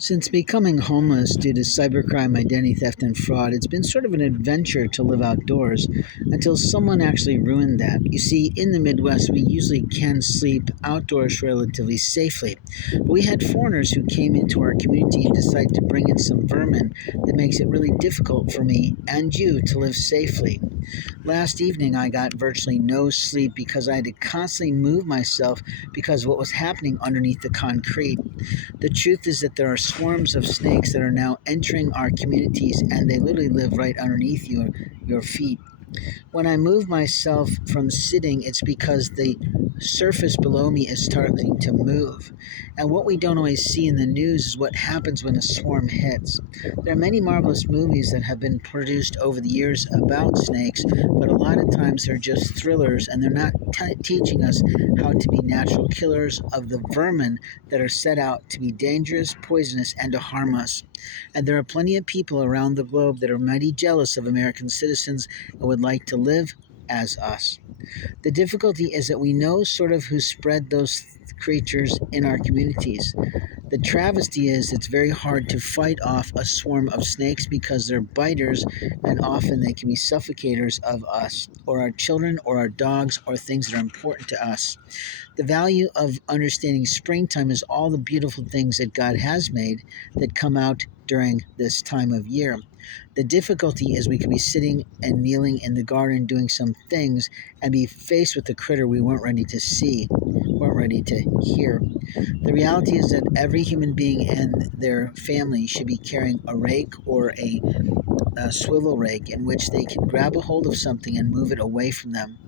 Since becoming homeless due to cybercrime, identity theft, and fraud, it's been sort of an adventure to live outdoors until someone actually ruined that. You see, in the Midwest, we usually can sleep outdoors relatively safely. But we had foreigners who came into our community who decided to bring in some vermin that makes it really difficult for me and you to live safely. Last evening, I got virtually no sleep because I had to constantly move myself because of what was happening underneath the concrete. The truth is that there are swarms of snakes that are now entering our communities and they literally live right underneath your feet. When I move myself from sitting, it's because the surface below me is starting to move. And what we don't always see in the news is what happens when a swarm hits. There are many marvelous movies that have been produced over the years about snakes, but a lot of times they're just thrillers and they're not teaching us how to be natural killers of the vermin that are set out to be dangerous, poisonous, and to harm us. And there are plenty of people around the globe that are mighty jealous of American citizens and would like to live as us. The difficulty is that we know sort of who spread those creatures in our communities. The travesty is it's very hard to fight off a swarm of snakes because they're biters and often they can be suffocators of us or our children or our dogs or things that are important to us. The value of understanding springtime is all the beautiful things that God has made that come out during this time of year. The difficulty is we could be sitting and kneeling in the garden doing some things and be faced with a critter we weren't ready to see, weren't ready to hear. The reality is that every human being and their family should be carrying a rake or a swivel rake in which they can grab a hold of something and move it away from them.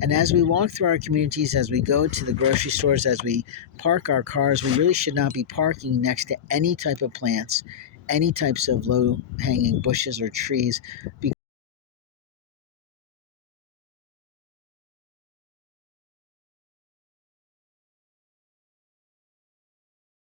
And as we walk through our communities, as we go to the grocery stores, as we park our cars, we really should not be parking next to any type of plants, any types of low hanging bushes or trees,